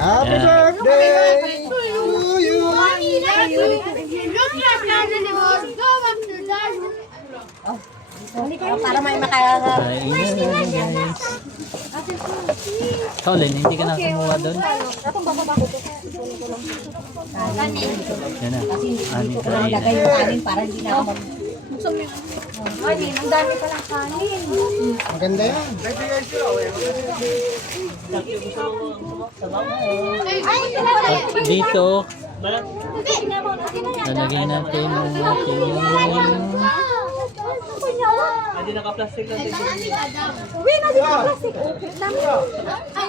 Happy birthday to you. Para may makaka... Kain na guys. Colin, hindi ka na kumuha doon? Yan na. Ani kain Lagay na. yung kanin para hindi na ako mag... Kanin, ang dami palang kanin. Maganda yan. At dito, lalagyan natin ang ating Hindi naka-plastic na dito. Uwi na dito plastic. Dami. Ay,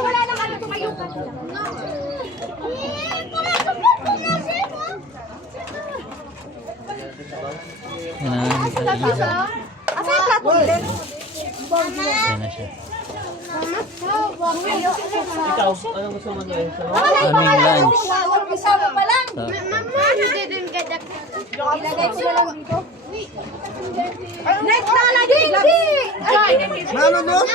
wala na kami tumayo kanina. Asa yung plato din? Yan na siya. Ikaw, anong gusto mo gawin? Aming lunch. Isama pa lang. So, Ilagay ko na lang dito. Next na lang dito. Ano doon?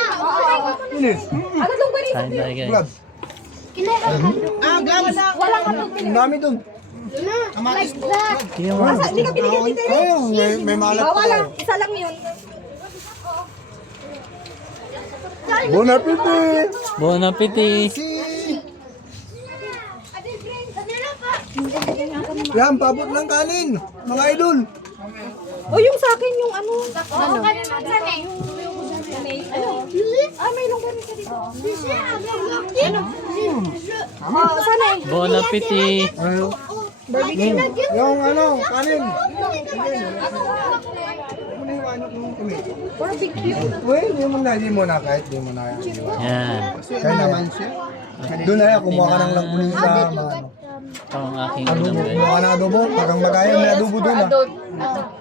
Inis. Ano itong ganito? kain tayo guys. Gloves. Ah, gloves. Walang katong Ang dami doon. Kamatis. Kaya mo. Hindi ka binigyan dito. Ayun, may malat pa. Wala. Isa lang yun. Bon appetit. Bon appetit. Yan, pabot ng kanin. Mga idol. O yung sa akin yung ano. Ano? Ah, may longganisa ka dito. Oh, sana eh. Bon appetit. Ano? Yung ano, kanin. Barbecue. Uy, hindi mo na kahit di mo na. Yan. Kaya naman siya. Doon na yan, kumuha ka ng langkunin sa ano. Ito ang aking Adobo, ulam guys. kumuha ka ng adobo. Parang magaya may adobo doon ah.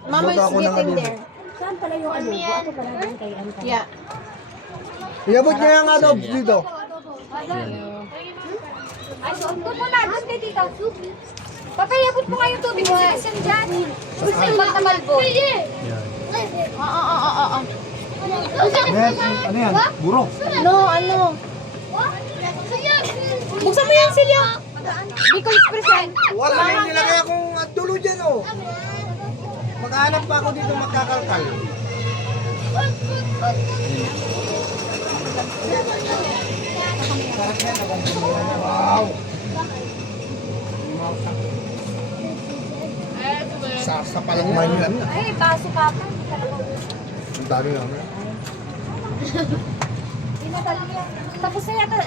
Mama Luto is ako ng getting adobo. there. Saan pala yung adobo? Ako pala din kay Anta. Yeah. Iabot niya yung adobo dito. Ay, doon po na. Doon kay tita. Papayabot mo nga yung tubig sa kasi dyan. Gusto yung bata malbo. Yan. Oo. Ano yan? Buro. No, ano? Buksan mo yan, Silya. Bicol Express. Wala, may nilagay akong dulo dyan oh. Maghanap pa ako dito magkakalkal. Wow! Sa palang Manila na. Ay, baso ka pa. Ang dami namin. Tapos na yata.